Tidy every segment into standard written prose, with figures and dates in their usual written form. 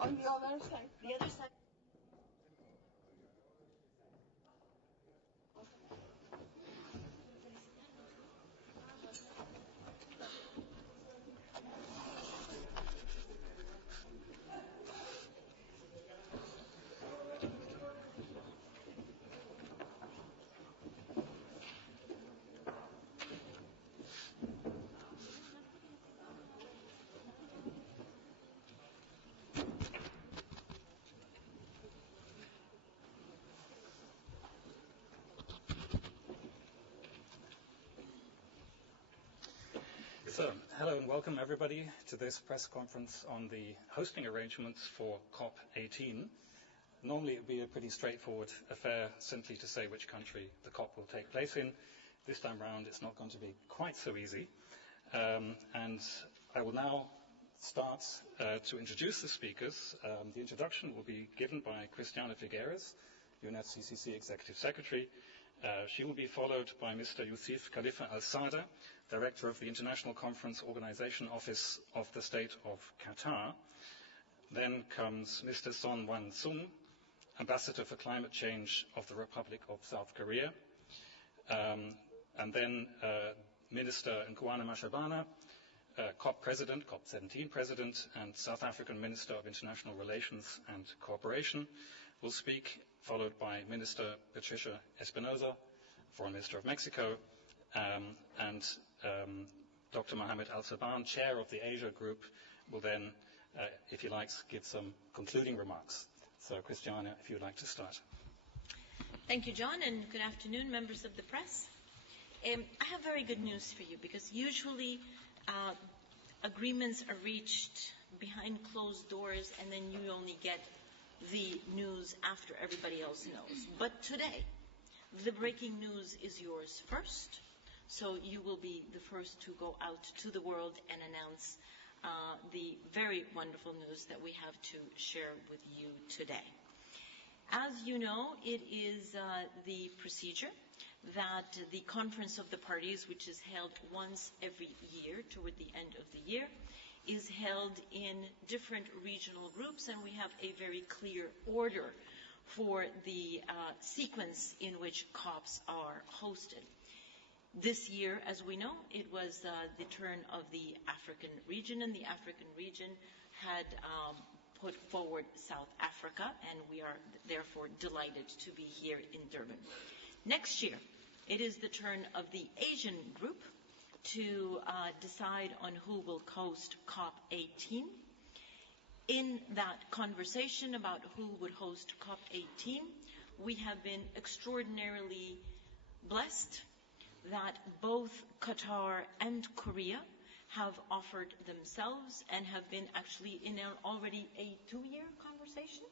On the other side. The other side. So, hello and welcome everybody to this press conference on the hosting arrangements for COP18. Normally it would be a pretty straightforward affair simply to say which country the COP will take place in. This time round it's not going to be quite so easy. And I will now start to introduce the speakers. The introduction will be given by Christiana Figueres, UNFCCC Executive Secretary. She will be followed by Mr. Yousif Khalifa Al-Sada, Director of the International Conference Organization Office of the State of Qatar. Then comes Mr. Son Wan-sung, Ambassador for Climate Change of the Republic of South Korea. And then Minister Nkoana Mashabana, COP President, COP17 President, and South African Minister of International Relations and Cooperation will speak, followed by Minister Patricia Espinosa, Foreign Minister of Mexico, and Dr. Mohamed Al-Saban, Chair of the Asia Group, will then, if he likes, give some concluding remarks. So, Christiana, if you would like to start. Thank you, John, and good afternoon, members of the press. I have very good news for you, because usually agreements are reached behind closed doors and then you only get the news after everybody else knows. But today, the breaking news is yours first, so you will be the first to go out to the world and announce the very wonderful news that we have to share with you today. As you know, it is the procedure that the Conference of the Parties, which is held once every year toward the end of the year, is held in different regional groups, and we have a very clear order for the sequence in which COPs are hosted. This year, as we know, it was the turn of the African region, and the African region had put forward South Africa, and we are therefore delighted to be here in Durban. Next year, it is the turn of the Asian group to decide on who will host COP18. In that conversation about who would host COP18, we have been extraordinarily blessed that both Qatar and Korea have offered themselves and have been actually in already a 2-year conversation.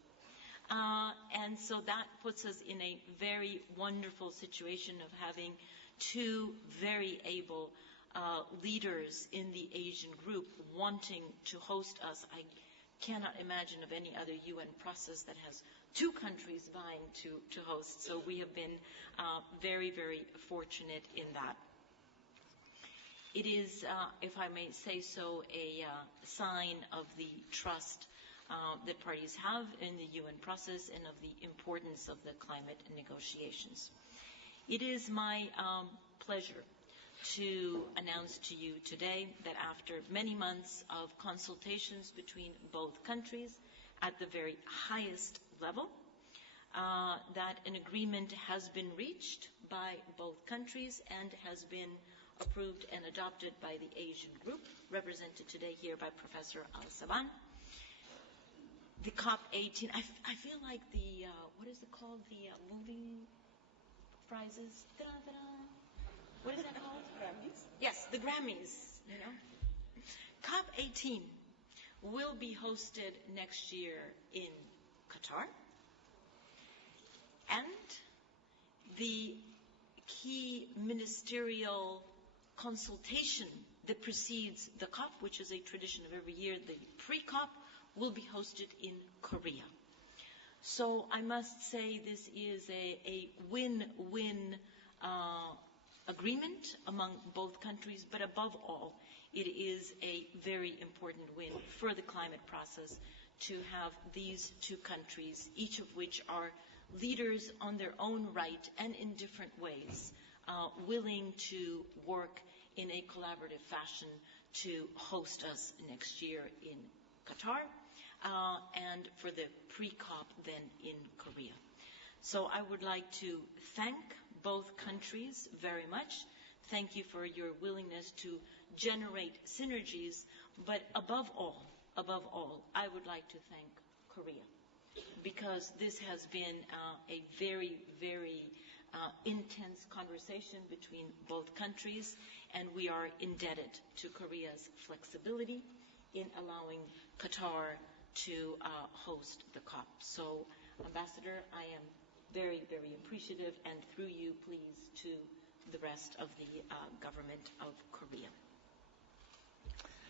And so that puts us in a very wonderful situation of having two very able leaders in the Asian group wanting to host us. I cannot imagine of any other UN process that has two countries vying to host. So we have been very, very fortunate in that. It is, if I may say so, a sign of the trust that parties have in the UN process and of the importance of the climate negotiations. It is my pleasure to announce to you today that after many months of consultations between both countries at the very highest level, that an agreement has been reached by both countries and has been approved and adopted by the Asian group, represented today here by Professor Al-Saban. The COP18, I feel like the, what is it called, the movie prizes? What is that called? Grammys? Yes, the Grammys, you know. COP18 will be hosted next year in Qatar. And the key ministerial consultation that precedes the COP, which is a tradition of every year, the pre-COP, will be hosted in Korea. So I must say this is a win-win agreement among both countries, but above all, it is a very important win for the climate process to have these two countries, each of which are leaders on their own right and in different ways, willing to work in a collaborative fashion to host us next year in Qatar, and for the pre-COP then in Korea. So I would like to thank both countries very much. Thank you for your willingness to generate synergies, but above all, I would like to thank Korea, because this has been a very, very intense conversation between both countries, and we are indebted to Korea's flexibility in allowing Qatar to host the COP. So, Ambassador, I am very, very appreciative, and through you, please, to the rest of the government of Korea.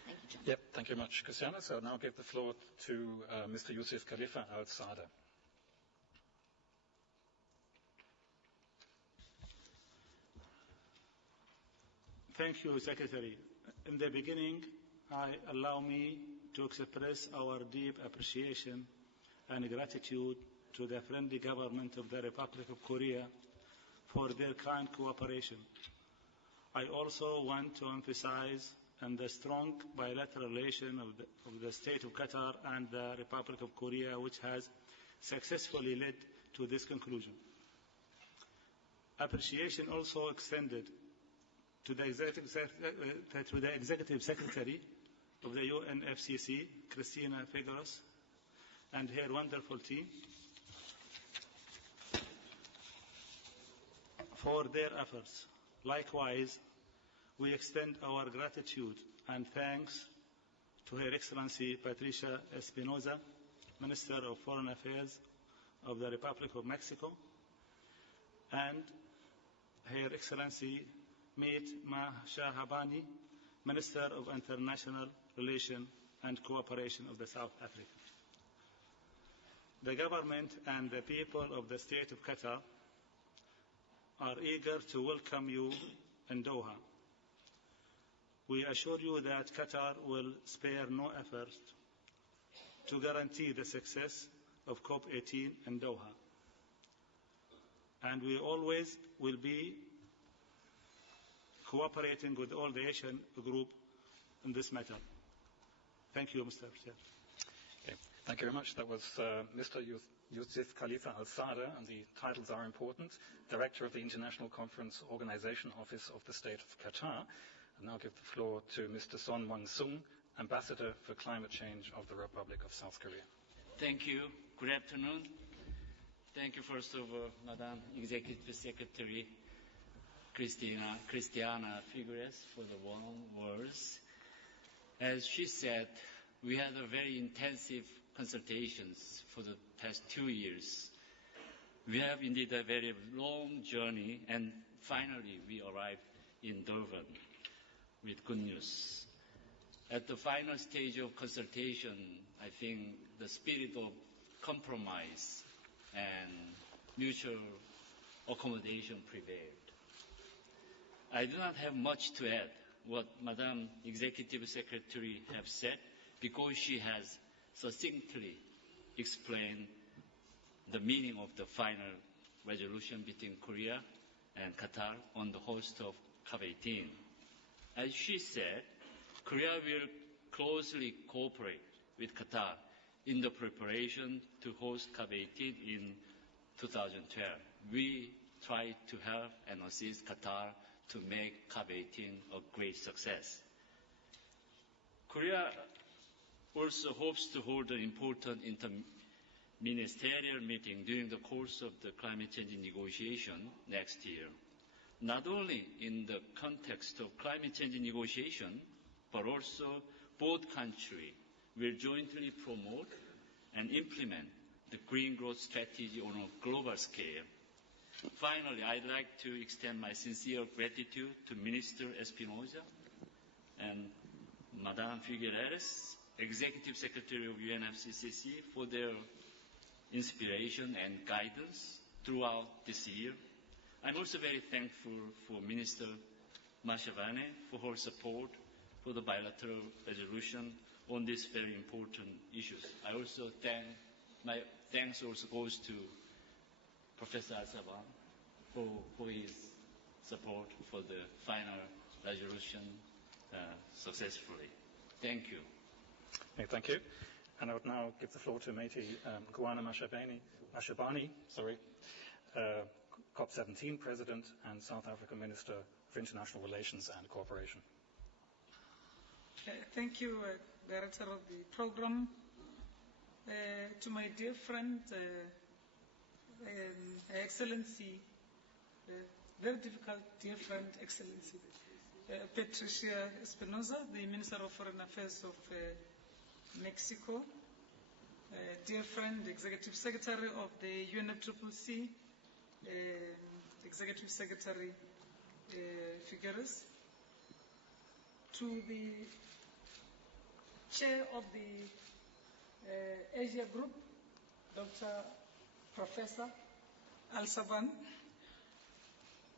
Thank you, John. Yep, thank you very much, Christiana. So I'll now give the floor to Mr. Yusuf Khalifa Al-Sada. Thank you, Secretary. In the beginning, allow me to express our deep appreciation and gratitude to the friendly government of the Republic of Korea for their kind cooperation. I also want to emphasize on the strong bilateral relation of the State of Qatar and the Republic of Korea, which has successfully led to this conclusion. Appreciation also extended to the Executive Secretary of the UNFCCC, Christina Figueres, and her wonderful team for their efforts. Likewise, we extend our gratitude and thanks to Her Excellency Patricia Espinosa, Minister of Foreign Affairs of the Republic of Mexico, and Her Excellency Meet Shahabani, Minister of International Relations and Cooperation of the South Africa. The government and the people of the State of Qatar are eager to welcome you in Doha. We assure you that Qatar will spare no effort to guarantee the success of COP18 in Doha. And we always will be cooperating with all the Asian group in this matter. Thank you, Mr. Chair. Okay. Thank you very much. That was Mr. Yusuf Khalifa Al-Sada, and the titles are important, Director of the International Conference Organization Office of the State of Qatar. I'll now give the floor to Mr. Son Wang-sung, Ambassador for Climate Change of the Republic of South Korea. Thank you. Good afternoon. Thank you, first of all, Madam Executive Secretary Christiana Figueres, for the warm words. As she said, we had a very intensive consultations for the past 2 years. We have indeed a very long journey, and finally we arrived in Durban with good news. At the final stage of consultation, I think the spirit of compromise and mutual accommodation prevailed. I do not have much to add what Madam Executive Secretary have said, because she has succinctly explained the meaning of the final resolution between Korea and Qatar on the host of COP18. As she said, Korea will closely cooperate with Qatar in the preparation to host COP18 in 2012. We try to help and assist Qatar to make COP18 a great success. Korea also hopes to hold an important interministerial meeting during the course of the climate change negotiation next year, not only in the context of climate change negotiation, but also both countries will jointly promote and implement the green growth strategy on a global scale. Finally, I'd like to extend my sincere gratitude to Minister Espinosa and Madame Figueres, Executive Secretary of UNFCCC, for their inspiration and guidance throughout this year. I'm also very thankful for Minister Mashavane for her support for the bilateral resolution on these very important issues. I also my thanks also goes to Professor Al-Saban for his support for the final resolution successfully. Thank you. Okay, thank you. And I would now give the floor to Métis Gouana Mashabane, COP17 President and South African Minister for International Relations and Cooperation. Thank you, Director of the Program. To my dear friend, Excellency, very difficult dear friend, Excellency, Patricia Espinosa, the Minister of Foreign Affairs of Mexico, dear friend, Executive Secretary of the UNFCCC, Executive Secretary Figueres, to the Chair of the Asia Group, Dr. Professor Al-Saban.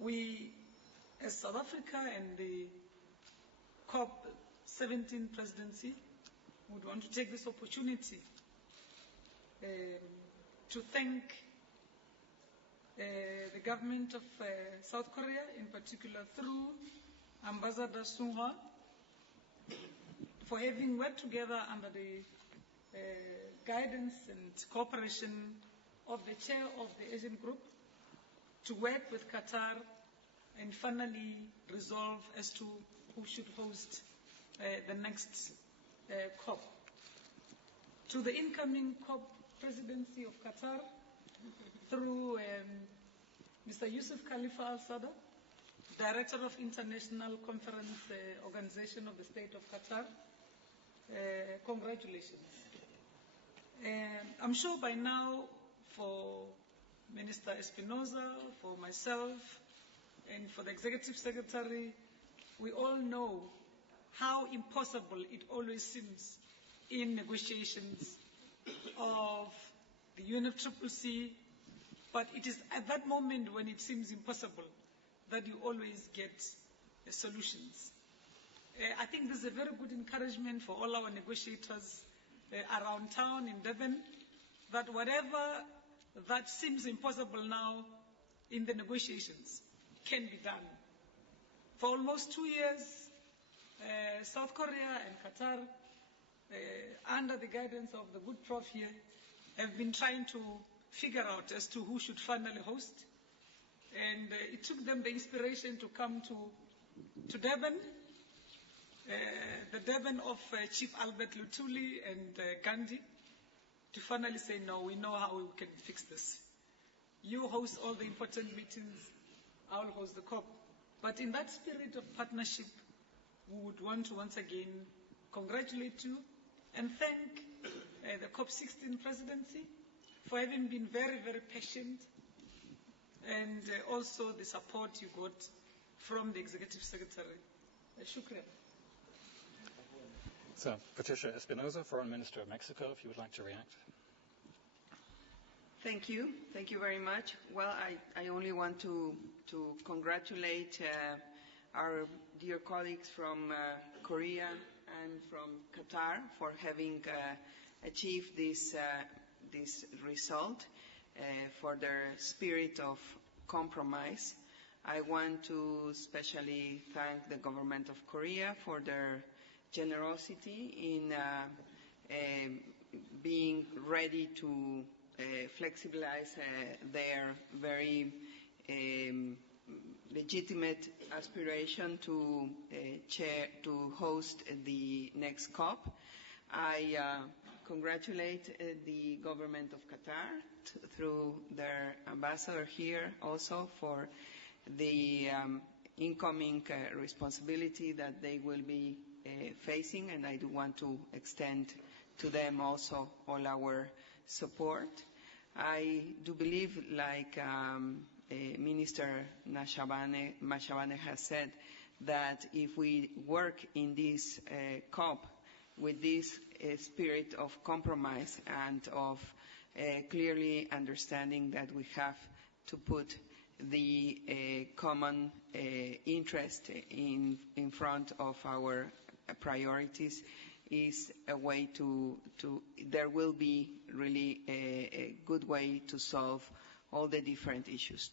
We, as South Africa and the COP17 presidency, would want to take this opportunity to thank the government of South Korea, in particular through Ambassador Sung-ha, for having worked together under the guidance and cooperation of the chair of the Asian Group to work with Qatar and finally resolve as to who should host the next COP. To the incoming COP presidency of Qatar, through Mr. Yusuf Khalifa Al-Sada, Director of International Conference Organization of the State of Qatar, congratulations. I'm sure by now, for Minister Espinosa, for myself, and for the Executive Secretary, we all know how impossible it always seems in negotiations of the UNFCCC, but it is at that moment when it seems impossible that you always get solutions. I think this is a very good encouragement for all our negotiators around town in Durban, that whatever that seems impossible now in the negotiations can be done. For almost 2 years, South Korea and Qatar, under the guidance of the good prof here, have been trying to figure out as to who should finally host. And it took them the inspiration to come to Durban, the Durban of Chief Albert Lutuli and Gandhi, to finally say, no, we know how we can fix this. You host all the important meetings, I will host the COP. But in that spirit of partnership, we would want to once again congratulate you and thank the COP16 presidency for having been very, very patient, and also the support you got from the Executive Secretary. Shukran. So, Patricia Espinosa, Foreign Minister of Mexico, if you would like to react. Thank you. Thank you very much. Well, I only want to congratulate our dear colleagues from Korea and from Qatar for having achieved this result, for their spirit of compromise. I want to especially thank the government of Korea for their generosity in being ready to flexibilize their very legitimate aspiration to host the next COP. I congratulate the government of Qatar through their ambassador here also for the incoming responsibility that they will be facing, and I do want to extend to them also all our support. I do believe, like Minister Mashabane has said, that if we work in this COP with this spirit of compromise and of clearly understanding that we have to put the common interest in front of our priorities is a way there will be really a good way to solve all the different issues.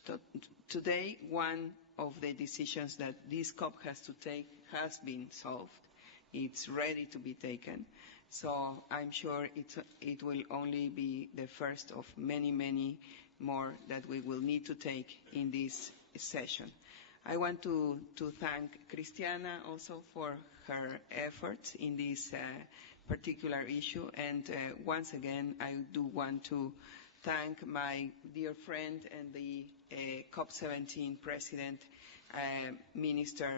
Today, one of the decisions that this COP has to take has been solved. It's ready to be taken. So I'm sure it will only be the first of many, many more that we will need to take in this session. I want to thank Cristiana also for her efforts in this particular issue. And once again, I do want to thank my dear friend and the COP17 President, Minister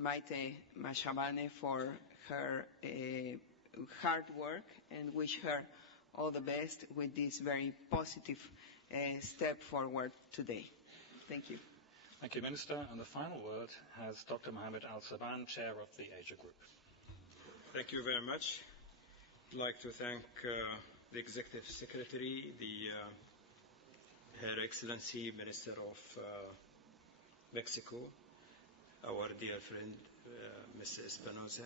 Maite Mashabane, for her hard work, and wish her all the best with this very positive step forward today. Thank you. Thank you, Minister. And the final word has Dr. Mohammed Al-Saban, Chair of the Asia Group. Thank you very much. I'd like to thank the Executive Secretary, Her Excellency Minister of Mexico, our dear friend, Mr. Espinosa,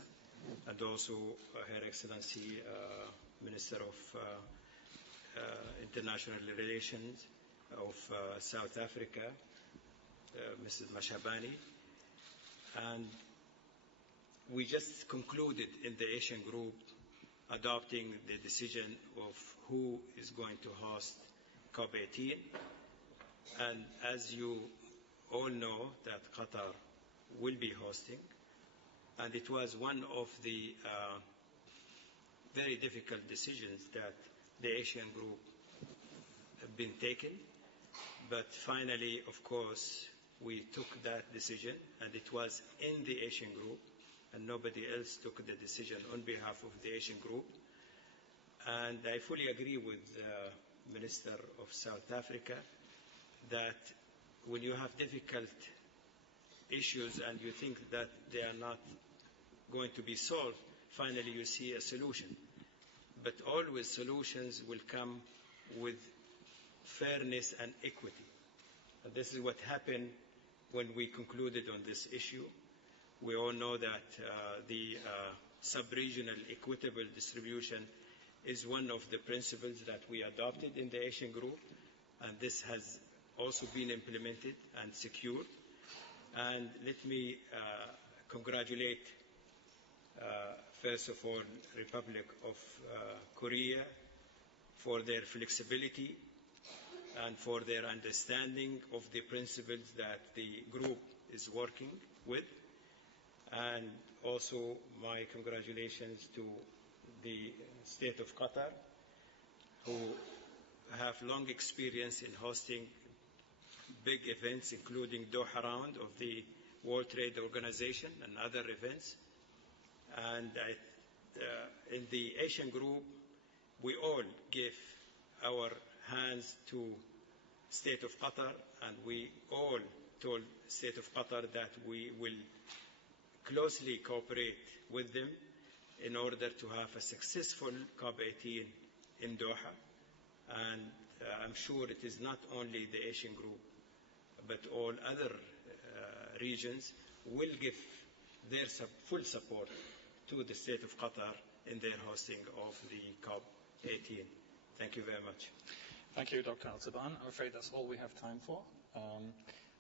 and also Her Excellency Minister of International Relations of South Africa, Mrs. Mashabane. And we just concluded in the Asian group adopting the decision of who is going to host COP18. And as you all know, that Qatar will be hosting. And it was one of the very difficult decisions that the Asian group have been taken. But finally, of course, we took that decision, and it was in the Asian group, and nobody else took the decision on behalf of the Asian group. And I fully agree with the Minister of South Africa that when you have difficult issues and you think that they are not going to be solved, finally you see a solution. But always solutions will come with fairness and equity. And this is what happened when we concluded on this issue. We all know that the sub-regional equitable distribution is one of the principles that we adopted in the Asian group, and this has also been implemented and secured. And let me congratulate, first of all, Republic of Korea for their flexibility and for their understanding of the principles that the group is working with. And also my congratulations to the State of Qatar, who have long experience in hosting big events, including Doha Round of the World Trade Organization and other events. And in the Asian group, we all give our hands to State of Qatar, and we all told State of Qatar that we will closely cooperate with them in order to have a successful COP18 in Doha. And I'm sure it is not only the Asian group, but all other regions will give their full support to the State of Qatar in their hosting of the COP18. Thank you very much. Thank you, Dr. Al-Saban. I'm afraid that's all we have time for.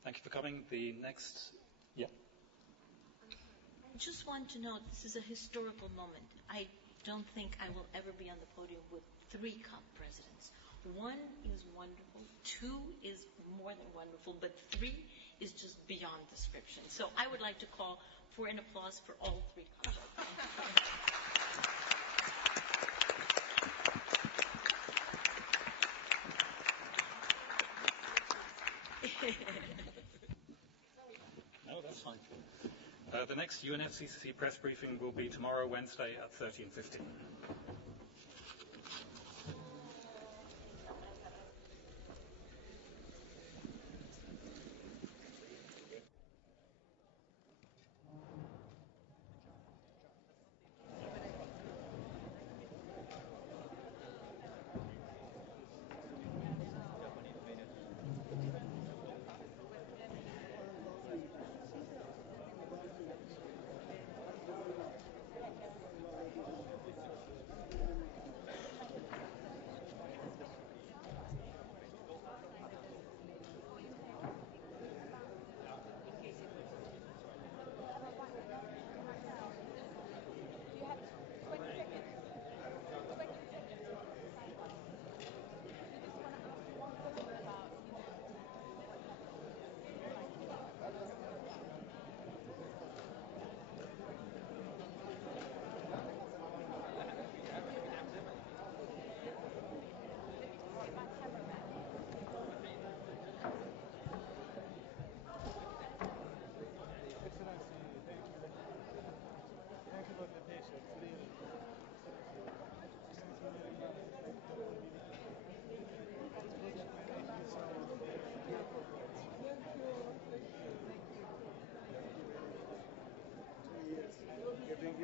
Thank you for coming. The next... Yeah. I just want to note this is a historical moment. I don't think I will ever be on the podium with 3 COP presidents. 1 is wonderful, 2 is more than wonderful, but 3 is just beyond description. So I would like to call for an applause for all 3 COP presidents. No, that's fine. The next UNFCCC press briefing will be tomorrow, Wednesday at 13:15.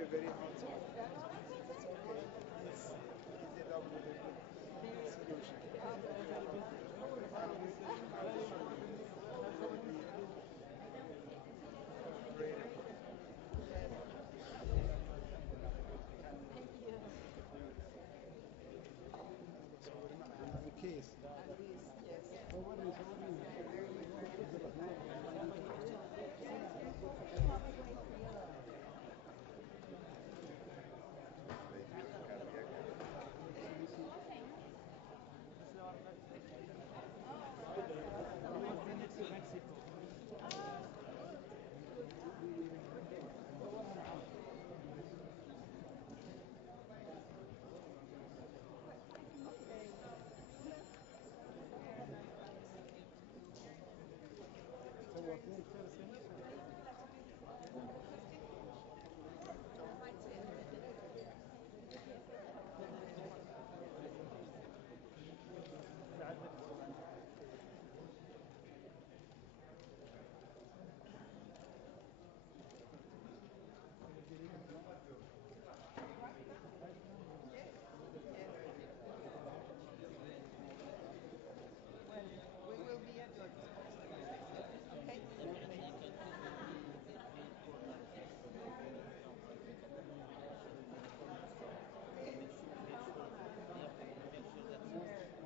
a very hot topic. It's okay. Heat it up with a good solution. Case.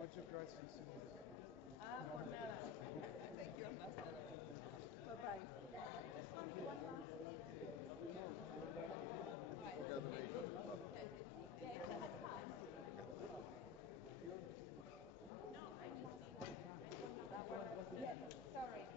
Muchas gracias. Por nada. Thank you. Bye-bye. Sorry.